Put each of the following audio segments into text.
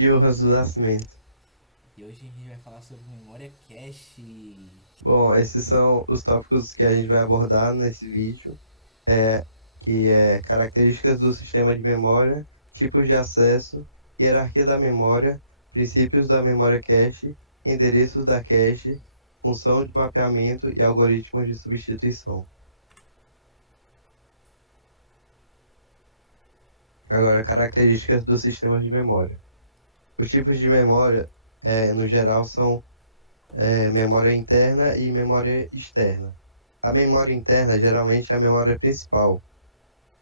e o Hans do Nascimento. E hoje a gente vai falar sobre memória cache. Bom, esses são os tópicos que a gente vai abordar nesse vídeo, é, que é características do sistema de memória, tipos de acesso, hierarquia da memória, princípios da memória cache, endereços da cache, função de mapeamento e algoritmos de substituição. Agora, características do sistema de memória. Os tipos de memória, no geral, são memória interna e memória externa. A memória interna geralmente é a memória principal,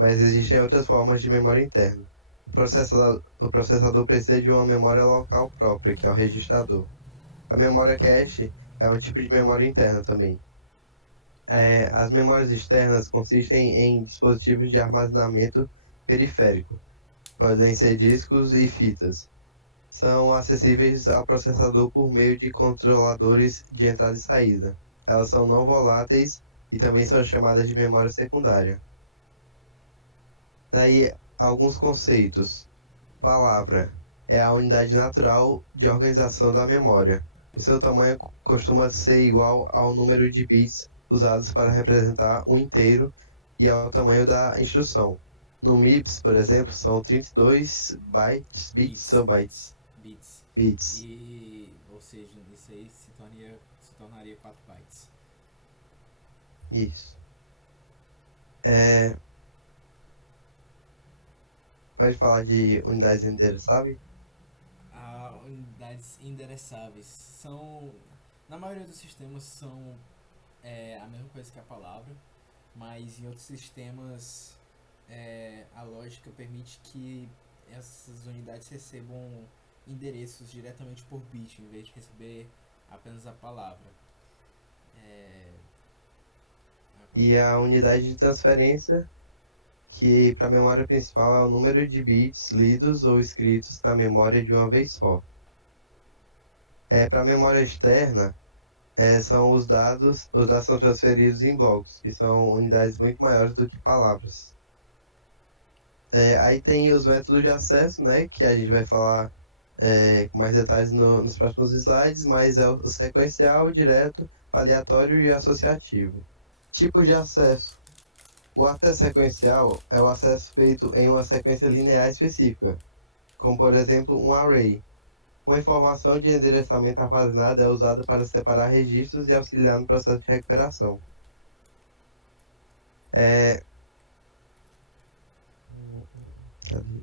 mas existem outras formas de memória interna. O processador precisa de uma memória local própria, que é o registrador. A memória cache é um tipo de memória interna também. As memórias externas consistem em dispositivos de armazenamento periférico. Podem ser discos e fitas. São acessíveis ao processador por meio de controladores de entrada e saída. Elas são não voláteis e também são chamadas de memória secundária. Daí, alguns conceitos. Palavra é a unidade natural de organização da memória. O seu tamanho costuma ser igual ao número de bits usados para representar um inteiro e ao tamanho da instrução. No MIPS, por exemplo, são 32 bits ou bytes. Bits. Bits. E, ou seja, isso aí se tornaria 4 bytes. Isso. É, pode falar de unidades endereçáveis? Unidades endereçáveis são, na maioria dos sistemas, são a mesma coisa que a palavra, mas em outros sistemas a lógica permite que essas unidades recebam endereços diretamente por bit, em vez de receber apenas a palavra. É, E a unidade de transferência, que para a memória principal é o número de bits lidos ou escritos na memória de uma vez só. Para a memória externa, os dados são transferidos em blocos, que são unidades muito maiores do que palavras. Aí tem os métodos de acesso, né, que a gente vai falar com mais detalhes nos próximos slides, mas é o sequencial, direto, aleatório e associativo. Tipos de acesso. O acesso sequencial é o acesso feito em uma sequência linear específica, como por exemplo um array. Uma informação de endereçamento armazenada é usada para separar registros e auxiliar no processo de recuperação. É, cadê?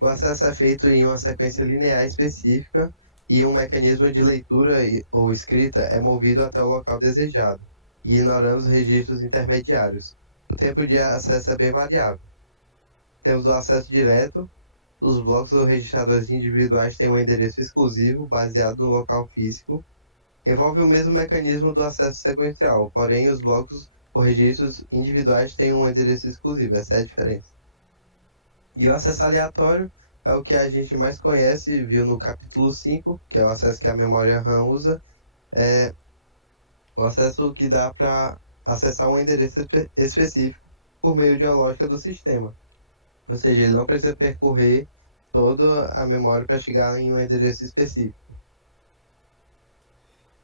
O acesso é feito em uma sequência linear específica e um mecanismo de leitura ou escrita é movido até o local desejado, ignorando os registros intermediários. O tempo de acesso é bem variável. Temos o acesso direto. Os blocos ou registradores individuais têm um endereço exclusivo, baseado no local físico. Envolve o mesmo mecanismo do acesso sequencial, porém os blocos ou registros individuais têm um endereço exclusivo, essa é a diferença. E o acesso aleatório é o que a gente mais conhece, viu no capítulo 5, que é o acesso que a memória RAM usa, é o acesso que dá para acessar um endereço específico por meio de uma lógica do sistema. Ou seja, ele não precisa percorrer toda a memória para chegar em um endereço específico.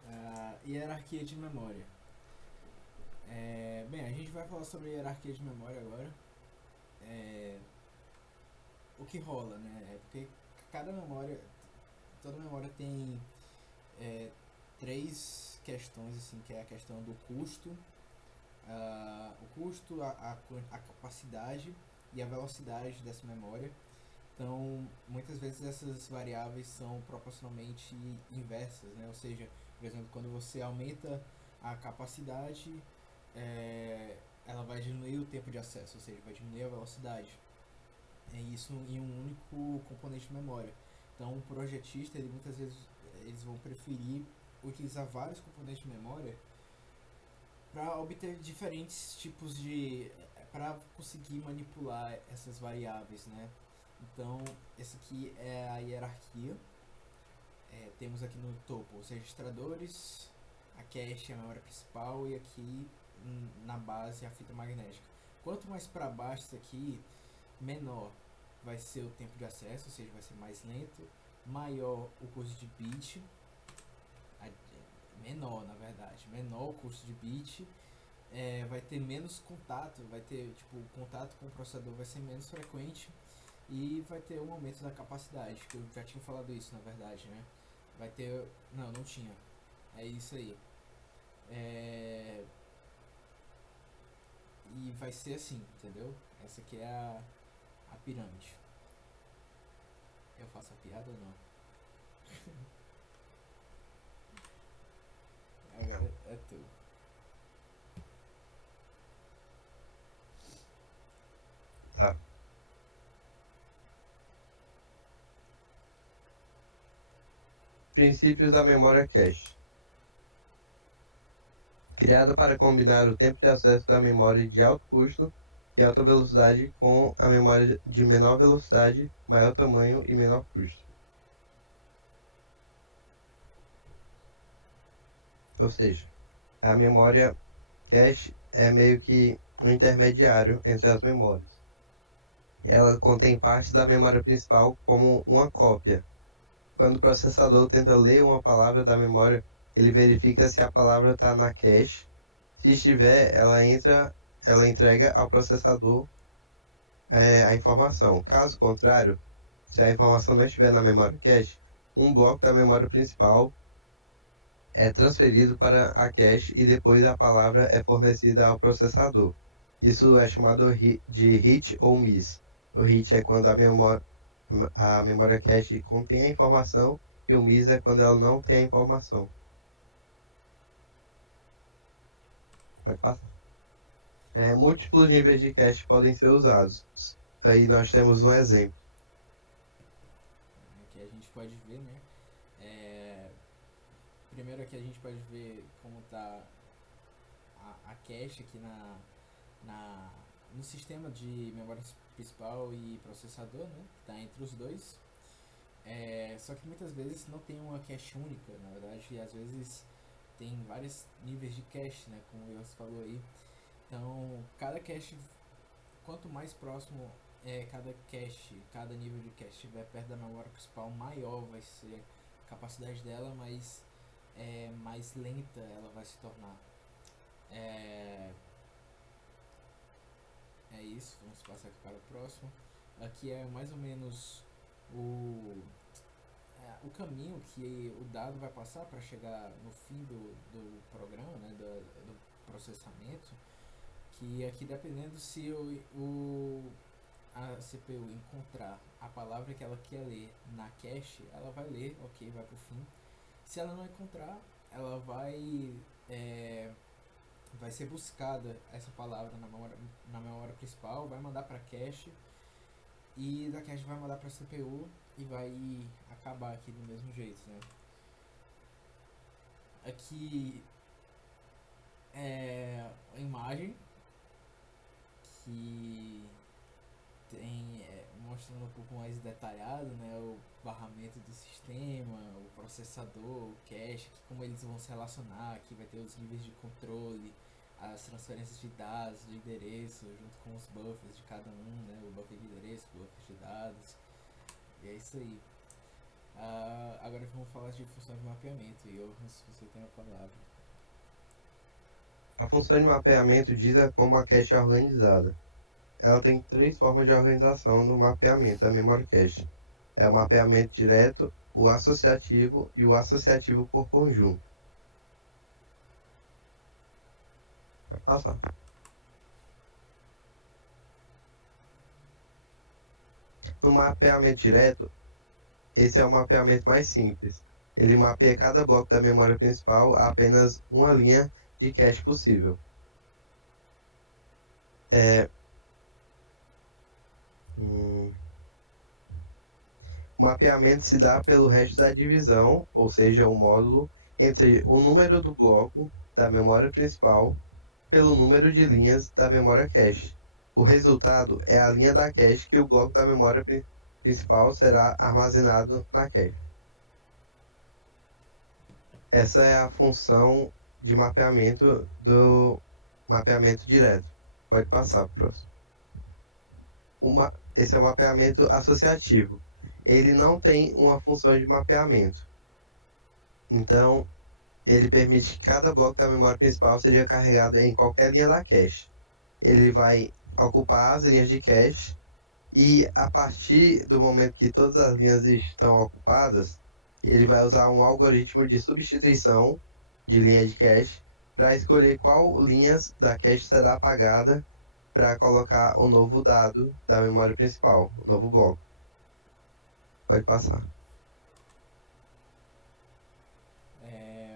a hierarquia de memória. Bem, a gente vai falar sobre hierarquia de memória agora. É, o que rola, né? É porque cada memória, toda memória tem é, três questões, assim, que é a questão do custo, a capacidade e a velocidade dessa memória. Então, muitas vezes essas variáveis são proporcionalmente inversas, né? Ou seja, por exemplo, quando você aumenta a capacidade, ela vai diminuir o tempo de acesso, ou seja, vai diminuir a velocidade. É isso em um único componente de memória. Então, o projetista, ele, muitas vezes, eles vão preferir utilizar vários componentes de memória para obter diferentes tipos de para conseguir manipular essas variáveis, né? Então, essa aqui é a hierarquia. Temos aqui no topo os registradores, a cache, a memória principal e aqui na base a fita magnética. Quanto mais para baixo isso aqui, menor vai ser o tempo de acesso, ou seja, vai ser mais lento, maior o custo de bit, menor na verdade, menor o custo de bit, vai ter menos contato, vai ter tipo o contato com o processador vai ser menos frequente e vai ter um aumento da capacidade, que eu já tinha falado isso na verdade, né? Vai ter, não tinha, é isso aí, é, e vai ser assim, entendeu? Essa aqui é a pirâmide. Eu faço a piada ou não? Agora é tu. Tá. Princípios da memória cache. Criada para combinar o tempo de acesso da memória de alto custo e alta velocidade com a memória de menor velocidade, maior tamanho e menor custo. Ou seja, a memória cache é meio que um intermediário entre as memórias. Ela contém parte da memória principal como uma cópia. Quando o processador tenta ler uma palavra da memória, ele verifica se a palavra está na cache. Se estiver, ela entrega ao processador a informação. Caso contrário, se a informação não estiver na memória cache, um bloco da memória principal é transferido para a cache e depois a palavra é fornecida ao processador. Isso é chamado de hit ou miss. O hit é quando a memória cache contém a informação e o miss é quando ela não tem a informação. Pode passar. Múltiplos níveis de cache podem ser usados. Aí nós temos um exemplo. Aqui a gente pode ver, né? É, primeiro aqui a gente pode ver como está a cache aqui na, no sistema de memória principal e processador, né? Está entre os dois. Só que muitas vezes não tem uma cache única, na verdade, e às vezes tem vários níveis de cache, né? Como o Ios falou aí. Então, cada cache, quanto mais próximo cada cache, cada nível de cache estiver perto da memória principal, maior vai ser a capacidade dela, mas mais lenta ela vai se tornar. É isso, vamos passar aqui para o próximo. Aqui é mais ou menos o caminho que o dado vai passar para chegar no fim do programa, né, do processamento, que aqui dependendo se a CPU encontrar a palavra que ela quer ler na cache, ela vai ler, ok, vai para o fim. Se ela não encontrar, ela vai ser buscada essa palavra na memória principal, vai mandar para cache e da cache vai mandar para CPU e vai acabar aqui do mesmo jeito, né? Aqui é a imagem que tem mostrando um pouco mais detalhado, né, o barramento do sistema, o processador, o cache, como eles vão se relacionar, aqui vai ter os níveis de controle, as transferências de dados, de endereço, junto com os buffers de cada um, né, o buffer de endereço, o buffer de dados, e é isso aí. Agora vamos falar de função de mapeamento, e eu, se você tem a palavra. A função de mapeamento diz como a cache é organizada. Ela tem três formas de organização no mapeamento da memória cache. É o mapeamento direto, o associativo e o associativo por conjunto. Vai passar. No mapeamento direto, esse é o mapeamento mais simples. Ele mapeia cada bloco da memória principal a apenas uma linha de cache possível. O mapeamento se dá pelo resto da divisão, ou seja, o módulo, entre o número do bloco da memória principal pelo número de linhas da memória cache. O resultado é a linha da cache que o bloco da memória principal será armazenado na cache. Essa é a função de mapeamento do mapeamento direto. Pode passar para o próximo. Esse é o mapeamento associativo. ele não tem uma função de mapeamento. Então, ele permite que cada bloco da memória principal seja carregado em qualquer linha da cache. Ele vai ocupar as linhas de cache e a partir do momento que todas as linhas estão ocupadas, ele vai usar um algoritmo de substituição de linha de cache para escolher qual linhas da cache será apagada para colocar o novo dado da memória principal, o novo bloco. Pode passar.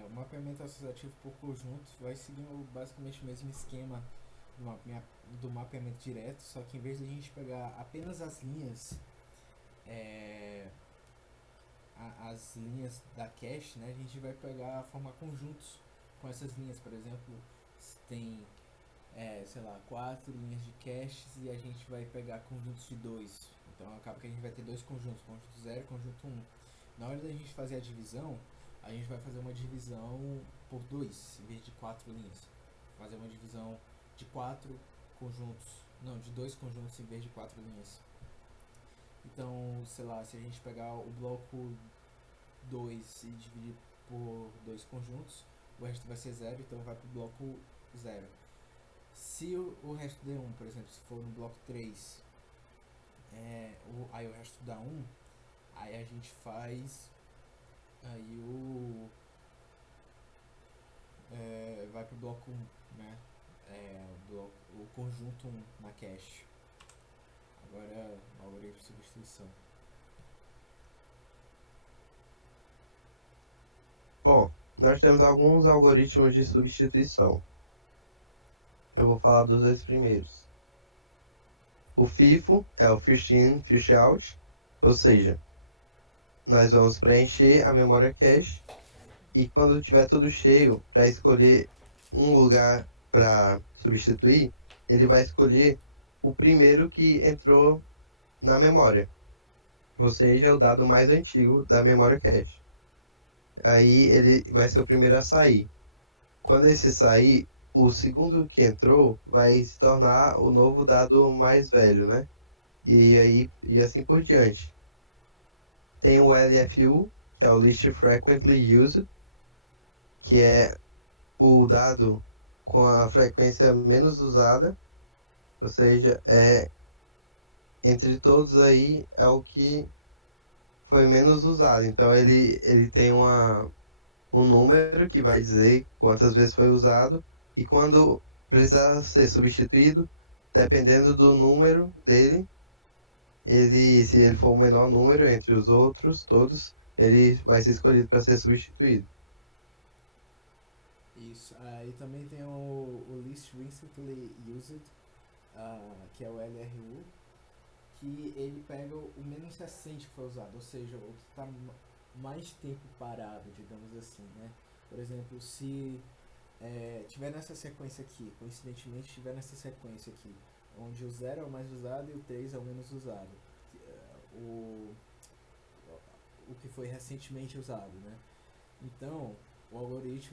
O mapeamento associativo por conjuntos vai seguir basicamente o mesmo esquema do mapeamento direto, só que em vez de a gente pegar apenas as linhas, é, as linhas da cache, né, a gente vai formar conjuntos com essas linhas. Por exemplo, se tem, sei lá, 4 linhas de caches e a gente vai pegar conjuntos de 2. Então acaba que a gente vai ter dois conjuntos, conjunto 0 e conjunto 1. Na hora da gente fazer a divisão, a gente vai fazer uma divisão por 2 em vez de 4 linhas. Fazer uma divisão de 4 conjuntos, não, de 2 conjuntos em vez de 4 linhas. Então, sei lá, se a gente pegar o bloco 2 e dividir por 2 conjuntos, o resto vai ser 0, então vai para o bloco 0. Se o resto der 1, por exemplo, se for no bloco 3, aí o resto dá 1, aí a gente faz aí vai pro bloco 1, né? O conjunto 1 na cache. Agora, algoritmo de substituição. Bom, nós temos alguns algoritmos de substituição. Eu vou falar dos dois primeiros. O FIFO é o First In, First Out, ou seja, nós vamos preencher a memória cache e quando tiver tudo cheio, para escolher um lugar para substituir, ele vai escolher o primeiro que entrou na memória, ou seja, o dado mais antigo da memória cache. Aí ele vai ser o primeiro a sair. Quando esse sair, o segundo que entrou vai se tornar o novo dado mais velho, né? E aí, e assim por diante. Tem o LFU, que é o Least Frequently Used, que é o dado com a frequência menos usada, ou seja, entre todos aí é o que foi menos usado. Então ele tem um número que vai dizer quantas vezes foi usado e quando precisar ser substituído, dependendo do número dele, se ele for o menor número entre os outros todos, ele vai ser escolhido para ser substituído. Isso. Aí também tem o Least Recently Used, que é o LRU, que ele pega o menos recente que foi usado, ou seja, o que está mais tempo parado, digamos assim, né? Por exemplo, se tiver nessa sequência aqui, coincidentemente tiver nessa sequência aqui, onde o 0 é o mais usado e o 3 é o menos usado, o, o que foi recentemente usado, né? Então,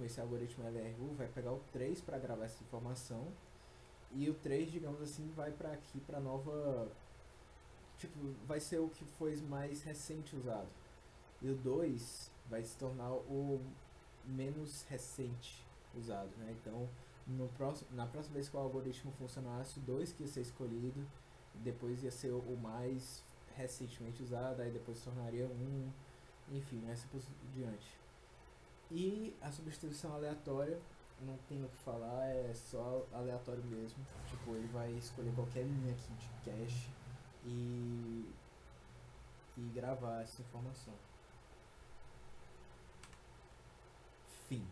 esse algoritmo LRU vai pegar o 3 para gravar essa informação e o 3, digamos assim, vai para aqui, para nova, tipo, vai ser o que foi mais recente usado. E o 2 vai se tornar o menos recente usado, né? Então, na próxima vez que o algoritmo funcionasse, o 2 que ia ser escolhido, depois ia ser o mais recentemente usado, aí depois se tornaria um, enfim, assim por diante. E a substituição aleatória, não tem o que falar, é só aleatório mesmo. Tipo, ele vai escolher qualquer linha aqui de cache e gravar essa informação. Fim.